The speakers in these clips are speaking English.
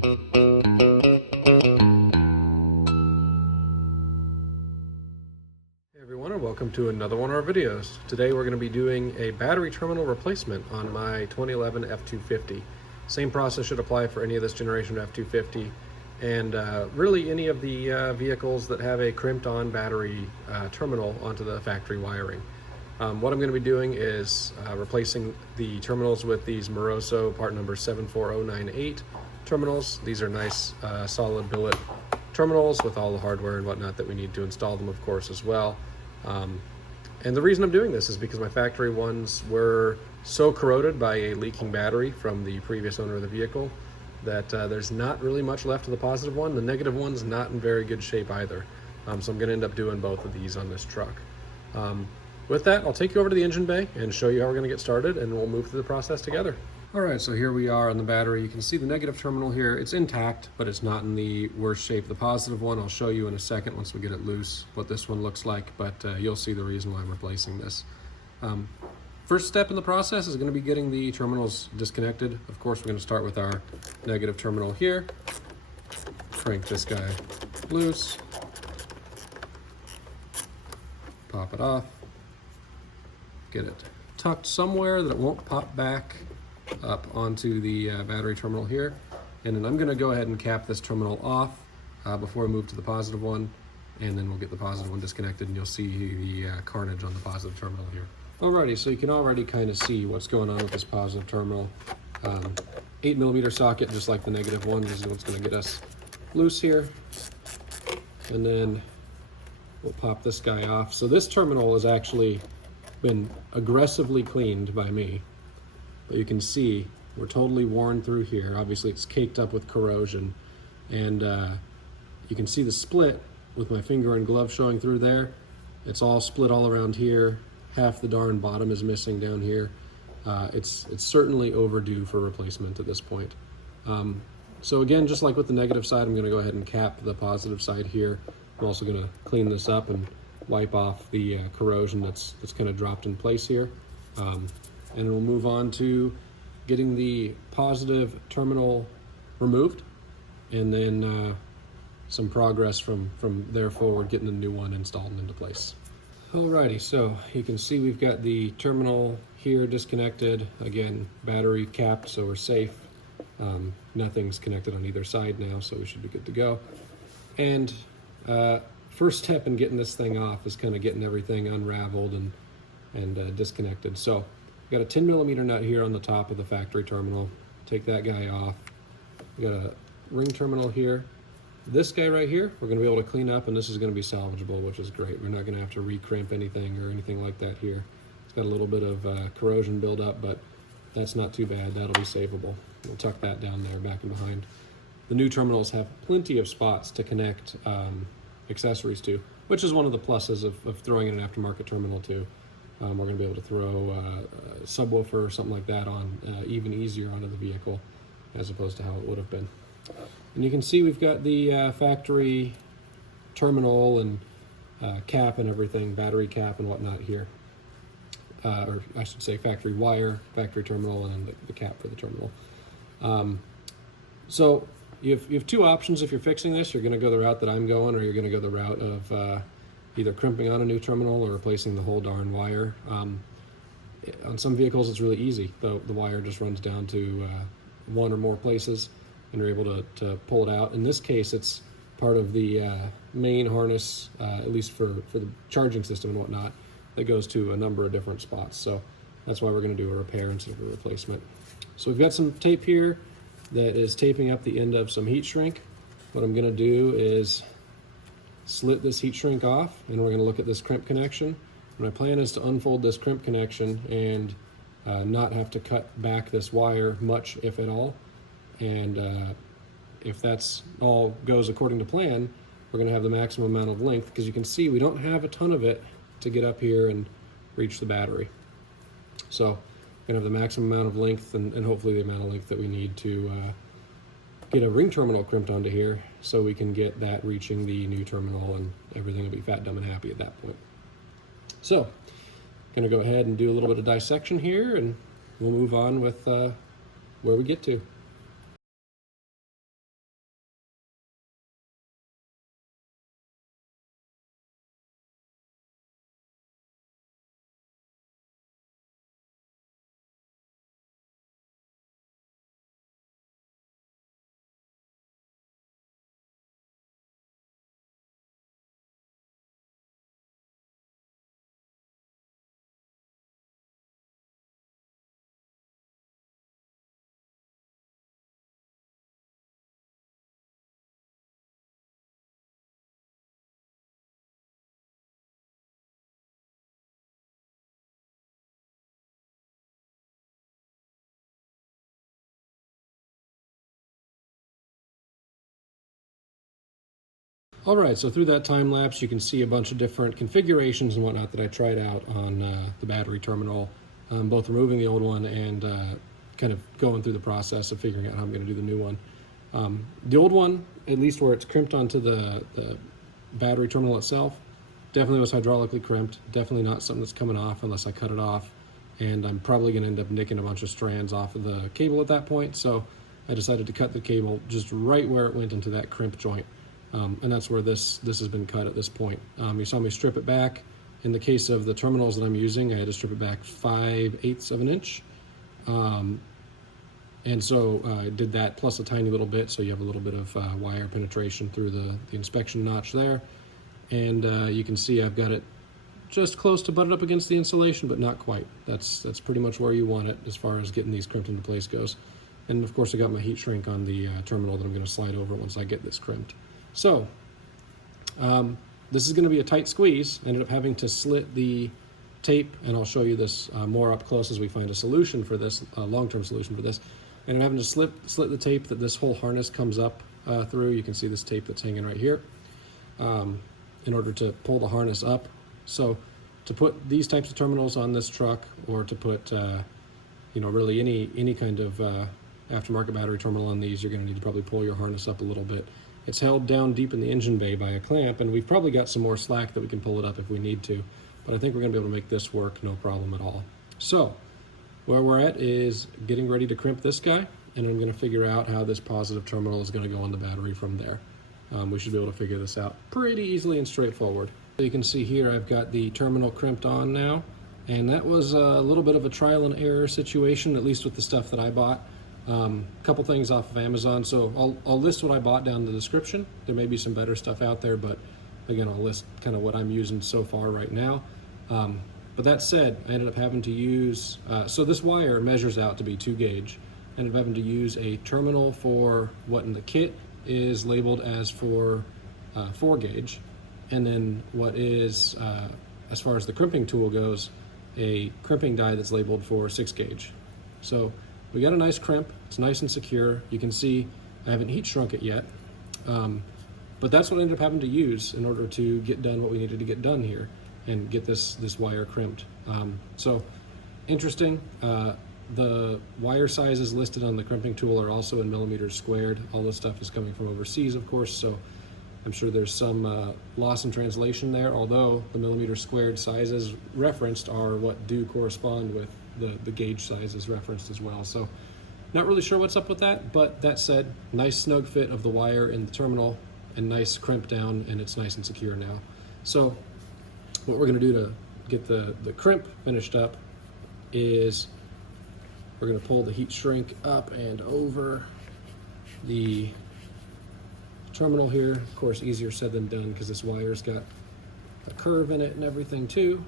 Everyone, and welcome to another one of our videos. Today we're going to be doing a battery terminal replacement on my 2011 F250. Same process should apply for any of this generation of F250 and really any of the vehicles that have a crimped on battery terminal onto the factory wiring. What I'm going to be doing is replacing the terminals with these Moroso part number 74098 terminals. These are nice solid billet terminals with all the hardware and whatnot that we need to install them, of course, as well. And the reason I'm doing this is because my factory ones were so corroded by a leaking battery from the previous owner of the vehicle that there's not really much left of the positive one. The negative one's not in very good shape either. So I'm going to end up doing both of these on this truck. With that, I'll take you over to the engine bay and show you how we're going to get started, and we'll move through the process together. All right, so here we are on the battery. You can see the negative terminal here. It's intact, but it's not in the worst shape. The positive one, I'll show you in a second once we get it loose what this one looks like, but you'll see the reason why I'm replacing this. First step in the process is going to be getting the terminals disconnected. Of course, we're going to start with our negative terminal here. Crank this guy loose. Pop it off. Get it tucked somewhere that it won't pop back up onto the battery terminal here. And then I'm going to go ahead and cap this terminal off before I move to the positive one, and then we'll get the positive one disconnected and you'll see the carnage on the positive terminal here. Alrighty, so you can already kind of see what's going on with this positive terminal. 8mm socket, just like the negative one, is what's going to get us loose here. And then we'll pop this guy off. So this terminal has actually been aggressively cleaned by me, but you can see we're totally worn through here. Obviously it's caked up with corrosion, and you can see the split with my finger and glove showing through there. It's all split all around here. Half the darn bottom is missing down here. It's certainly overdue for replacement at this point. So again, just like with the negative side, I'm going to go ahead and cap the positive side here. I'm also going to clean this up and wipe off the corrosion that's kind of dropped in place here. And we'll move on to getting the positive terminal removed, and then some progress from there forward, getting the new one installed and into place. Alrighty, so you can see we've got the terminal here disconnected. Again, battery capped, so we're safe. Nothing's connected on either side now, so we should be good to go. And first step in getting this thing off is kind of getting everything unraveled and disconnected. So we've got a 10mm nut here on the top of the factory terminal. Take that guy off. We've got a ring terminal here. This guy right here, we're going to be able to clean up, and this is going to be salvageable, which is great. We're not going to have to recrimp anything or anything like that here. It's got a little bit of corrosion buildup, but that's not too bad. That'll be savable. We'll tuck that down there, back and behind. The new terminals have plenty of spots to connect accessories to, which is one of the pluses of throwing in an aftermarket terminal too. We're going to be able to throw a subwoofer or something like that on even easier onto the vehicle, as opposed to how it would have been. And you can see we've got the factory terminal and cap and everything, battery cap and whatnot here. Or I should say factory wire, factory terminal, and the cap for the terminal. So you have two options if you're fixing this. You're going to go the route that I'm going, or you're going to go the route of either crimping on a new terminal or replacing the whole darn wire. On some vehicles it's really easy. The wire just runs down to one or more places, and you're able to pull it out. In this case, it's part of the main harness, at least for the charging system and whatnot, that goes to a number of different spots. So that's why we're going to do a repair instead of a replacement. So we've got some tape here that is taping up the end of some heat shrink. What I'm going to do is slit this heat shrink off, and we're going to look at this crimp connection. My plan is to unfold this crimp connection and not have to cut back this wire much, if at all. And if that's all goes according to plan, we're going to have the maximum amount of length, because you can see we don't have a ton of it to get up here and reach the battery. So we're going to have the maximum amount of length, and hopefully the amount of length that we need to get a ring terminal crimped onto here, so we can get that reaching the new terminal, and everything will be fat, dumb, and happy at that point. So I'm going to go ahead and do a little bit of dissection here, and we'll move on with where we get to. All right, so through that time lapse, you can see a bunch of different configurations and whatnot that I tried out on the battery terminal, both removing the old one and kind of going through the process of figuring out how I'm going to do the new one. The old one, at least where it's crimped onto the battery terminal itself, definitely was hydraulically crimped. Definitely not something that's coming off unless I cut it off, and I'm probably going to end up nicking a bunch of strands off of the cable at that point. So I decided to cut the cable just right where it went into that crimp joint. And that's where this has been cut at this point. You saw me strip it back. In the case of the terminals that I'm using, I had to strip it back 5/8 of an inch. And so I did that plus a tiny little bit, so you have a little bit of wire penetration through the inspection notch there. And you can see I've got it just close to butted up against the insulation, but not quite. That's pretty much where you want it as far as getting these crimped into place goes. And of course I got my heat shrink on the terminal that I'm going to slide over once I get this crimped. So this is going to be a tight squeeze. I ended up having to slit the tape, and I'll show you this more up close as we find a solution for this, long-term solution for this. And I'm having to slit the tape that this whole harness comes up through. You can see this tape that's hanging right here in order to pull the harness up. So to put these types of terminals on this truck, or to put you know, really any kind of aftermarket battery terminal on these, you're going to need to probably pull your harness up a little bit. It's held down deep in the engine bay by a clamp, and we've probably got some more slack that we can pull it up if we need to, but I think we're going to be able to make this work no problem at all. So where we're at is getting ready to crimp this guy, and I'm going to figure out how this positive terminal is going to go on the battery from there. We should be able to figure this out pretty easily and straightforward. So you can see here I've got the terminal crimped on now, and that was a little bit of a trial and error situation, at least with the stuff that I bought. Couple things off of Amazon, so I'll list what I bought down in the description. There may be some better stuff out there, but again, I'll list kind of what I'm using so far right now. But that said, I ended up having to use, so this wire measures out to be 2 gauge. I ended up having to use a terminal for what in the kit is labeled as for 4 gauge, and then what is, as far as the crimping tool goes, a crimping die that's labeled for 6 gauge. So we got a nice crimp. It's nice and secure. You can see I haven't heat shrunk it yet, but that's what I ended up having to use in order to get done what we needed to get done here and get this wire crimped. So interesting. The wire sizes listed on the crimping tool are also in millimeters squared. All this stuff is coming from overseas, of course, so I'm sure there's some loss in translation there, although the millimeter squared sizes referenced are what do correspond with the gauge sizes referenced as well. So not really sure what's up with that, but that said, nice snug fit of the wire in the terminal and nice crimp down, and it's nice and secure now. So what we're going to do to get the crimp finished up is we're going to pull the heat shrink up and over the terminal here. Of course, easier said than done because this wire's got a curve in it and everything too.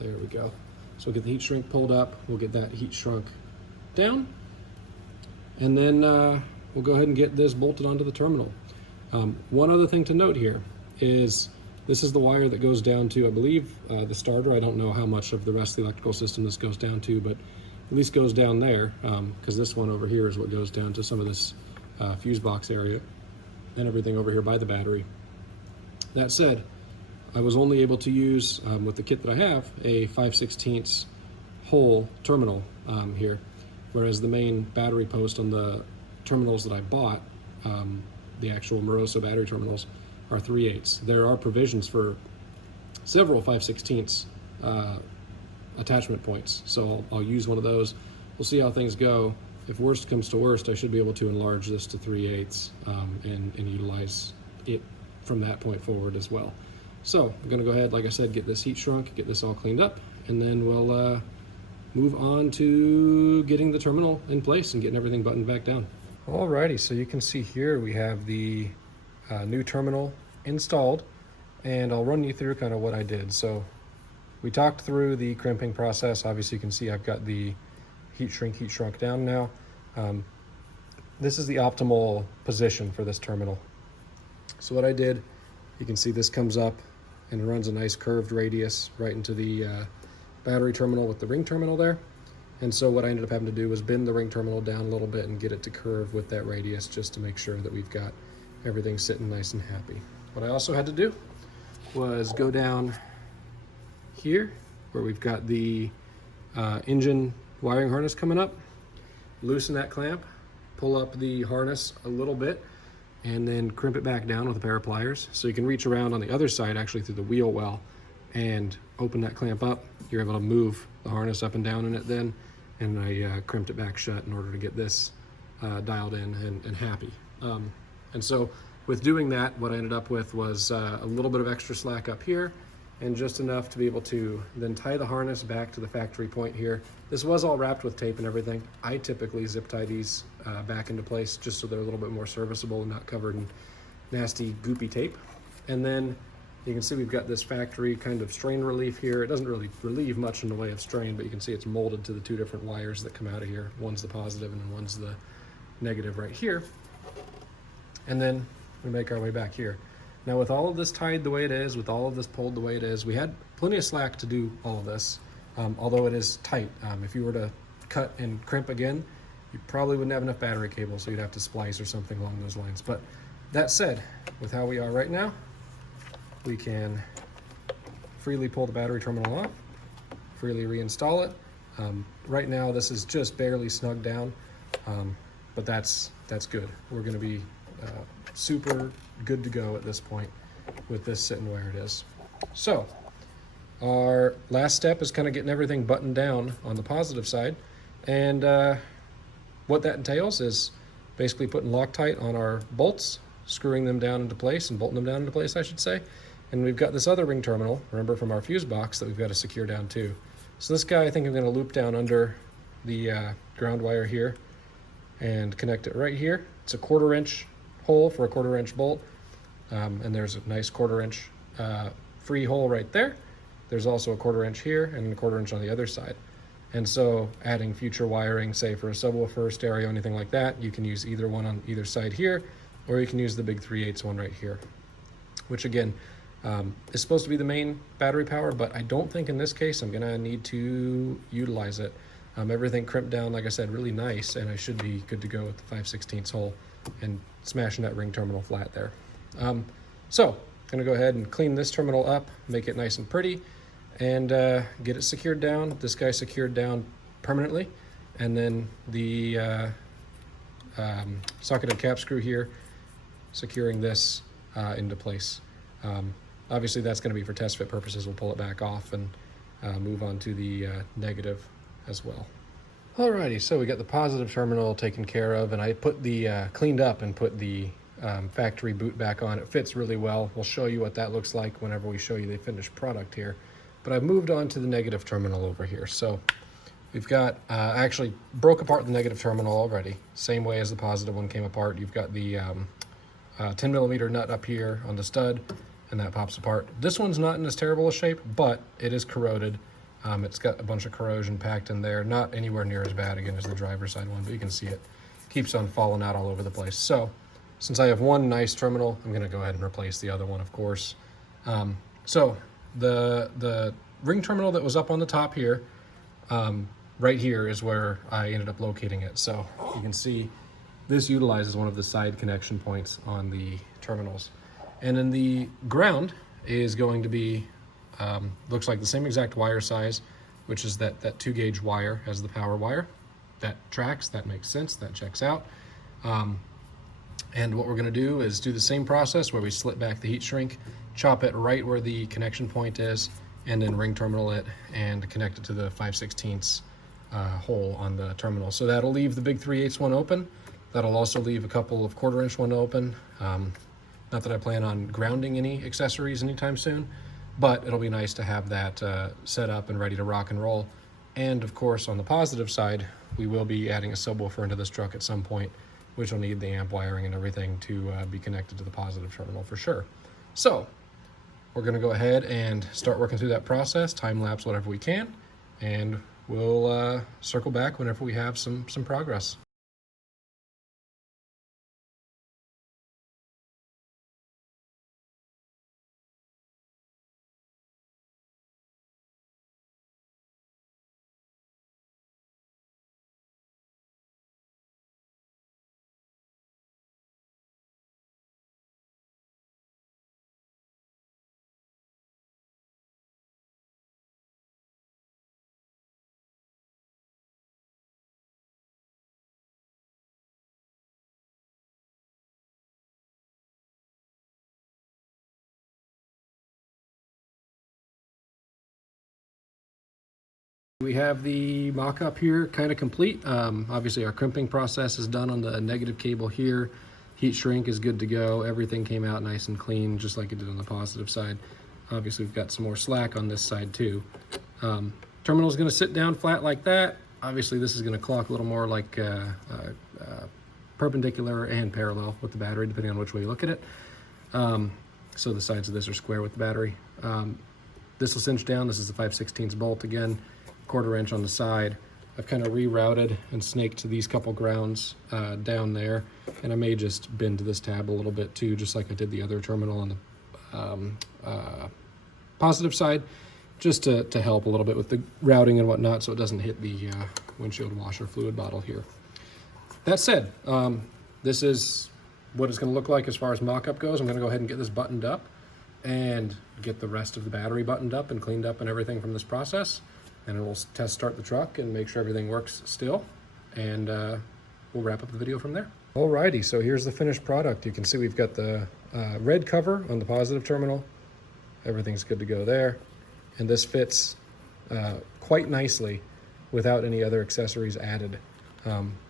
There we go. So we'll get the heat shrink pulled up, we'll get that heat shrunk down, and then we'll go ahead and get this bolted onto the terminal. One other thing to note here is this is the wire that goes down to, I believe, the starter. I don't know how much of the rest of the electrical system this goes down to, but at least goes down there, because this one over here is what goes down to some of this fuse box area and everything over here by the battery. That said, I was only able to use, with the kit that I have, a 5/16 hole terminal here, whereas the main battery post on the terminals that I bought, the actual Moroso battery terminals, are 3/8. There are provisions for several 5/16 attachment points, so I'll use one of those. We'll see how things go. If worst comes to worst, I should be able to enlarge this to 3/8 and utilize it from that point forward as well. So I'm going to go ahead, like I said, get this heat shrunk, get this all cleaned up, and then we'll move on to getting the terminal in place and getting everything buttoned back down. Alrighty, so you can see here we have the new terminal installed, and I'll run you through kind of what I did. So we talked through the crimping process. Obviously you can see I've got the heat shrunk down now. This is the optimal position for this terminal. So what I did, you can see this comes up and runs a nice curved radius right into the battery terminal with the ring terminal there. And so what I ended up having to do was bend the ring terminal down a little bit and get it to curve with that radius, just to make sure that we've got everything sitting nice and happy. what I also had to do was go down here where we've got the engine wiring harness coming up, loosen that clamp, pull up the harness a little bit, and then crimp it back down with a pair of pliers. So you can reach around on the other side actually through the wheel well and open that clamp up. You're able to move the harness up and down in it then, and I crimped it back shut in order to get this dialed in and happy. And so with doing that, what I ended up with was a little bit of extra slack up here and just enough to be able to then tie the harness back to the factory point here. This was all wrapped with tape and everything. I typically zip tie these back into place just so they're a little bit more serviceable and not covered in nasty goopy tape. And then you can see we've got this factory kind of strain relief here. It doesn't really relieve much in the way of strain, but you can see it's molded to the two different wires that come out of here. One's the positive and then one's the negative right here. And then we make our way back here. Now with all of this tied the way it is, with all of this pulled the way it is, we had plenty of slack to do all of this, although it is tight. If you were to cut and crimp again, you probably wouldn't have enough battery cable, so you'd have to splice or something along those lines. But that said, with how we are right now, we can freely pull the battery terminal off, freely reinstall it. Right now this is just barely snugged down, but that's good. We're gonna be super good to go at this point with this sitting where it is. So our last step is kind of getting everything buttoned down on the positive side, and what that entails is basically putting Loctite on our bolts, screwing them down into place and bolting them down into place, I should say. And we've got this other ring terminal, remember from our fuse box, that we've got to secure down too. So this guy I think I'm going to loop down under the ground wire here and connect it right here. It's a 1/4 inch hole for a 1/4 inch bolt, and there's a nice 1/4 inch free hole right there. There's also a 1/4 inch here and a 1/4 inch on the other side. And so adding future wiring, say for a subwoofer, stereo, anything like that, you can use either one on either side here, or you can use the big 3/8 one right here, which again is supposed to be the main battery power, but I don't think in this case I'm gonna need to utilize it. Everything crimped down, like I said, really nice, and I should be good to go with the 5/16 hole and smashing that ring terminal flat there. So gonna go ahead and clean this terminal up, make it nice and pretty, and get it secured down. This guy secured down permanently, and then the socketed cap screw here securing this into place. Obviously that's going to be for test fit purposes. We'll pull it back off and move on to the negative as well. Alrighty, so we got the positive terminal taken care of, and I put the cleaned up and put the factory boot back on. It fits really well. We'll show you what that looks like whenever we show you the finished product here. But I've moved on to the negative terminal over here. So we've got, I actually broke apart the negative terminal already, same way as the positive one came apart. You've got the 10 millimeter nut up here on the stud, and that pops apart. This one's not in as terrible a shape, but it is corroded. It's got a bunch of corrosion packed in there, not anywhere near as bad again as the driver's side one, but you can see it keeps on falling out all over the place. So since I have one nice terminal, I'm gonna go ahead and replace the other one, of course. So the ring terminal that was up on the top here, right here is where I ended up locating it. So you can see this utilizes one of the side connection points on the terminals. And then the ground is going to be, looks like the same exact wire size, which is that 2 gauge wire as the power wire. That tracks, that makes sense, that checks out. And what we're gonna do is do the same process where we slit back the heat shrink, chop it right where the connection point is, and then ring terminal it and connect it to the 5/16 hole on the terminal. So that'll leave the big 3/8 one open. That'll also leave a couple of 1/4 inch one open. Not that I plan on grounding any accessories anytime soon, but it'll be nice to have that set up and ready to rock and roll. And of course, on the positive side, we will be adding a subwoofer into this truck at some point, which will need the amp wiring and everything to be connected to the positive terminal for sure. So we're gonna go ahead and start working through that process, time lapse whatever we can, and we'll circle back whenever we have some progress. We have the mock-up here kind of complete. Obviously our crimping process is done on the negative cable here. Heat shrink is good to go. Everything came out nice and clean, just like it did on the positive side. Obviously we've got some more slack on this side too. Terminal is going to sit down flat like that. Obviously this is going to clock a little more like perpendicular and parallel with the battery, depending on which way you look at it. So the sides of this are square with the battery. This will cinch down. This is the 5/16 bolt again, 1/4 inch on the side. I've kind of rerouted and snaked these couple grounds down there, and I may just bend this tab a little bit too, just like I did the other terminal on the positive side, just to help a little bit with the routing and whatnot, so it doesn't hit the windshield washer fluid bottle here. That said, this is what it's going to look like as far as mock-up goes. I'm going to go ahead and get this buttoned up and get the rest of the battery buttoned up and cleaned up and everything from this process. And we'll test start the truck and make sure everything works still. And we'll wrap up the video from there. Alrighty, so here's the finished product. You can see we've got the red cover on the positive terminal. Everything's good to go there. And this fits quite nicely without any other accessories added.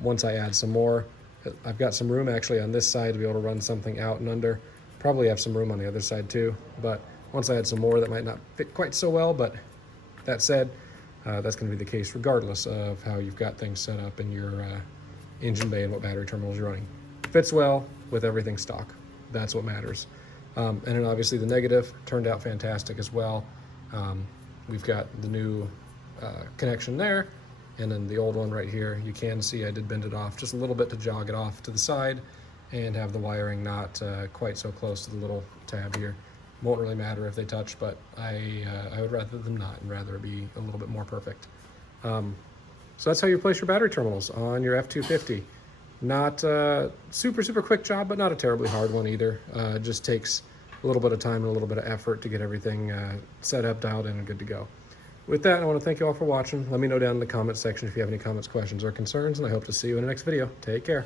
Once I add some more, I've got some room actually on this side to be able to run something out and under. Probably have some room on the other side too, but once I add some more, that might not fit quite so well. But that said, that's going to be the case regardless of how you've got things set up in your engine bay and what battery terminals you're running. Fits well with everything stock. That's what matters. And then obviously the negative turned out fantastic as well. We've got the new connection there, and then the old one right here. You can see I did bend it off just a little bit to jog it off to the side and have the wiring not quite so close to the little tab here. Won't really matter if they touch, but I would rather them not and rather it be a little bit more perfect. So that's how you place your battery terminals on your F250. Not super quick job, but not a terribly hard one either. It just takes a little bit of time and a little bit of effort to get everything set up, dialed in, and good to go. With that, I want to thank you all for watching. Let me know down in the comments section if you have any comments, questions, or concerns, and I hope to see you in the next video. Take care.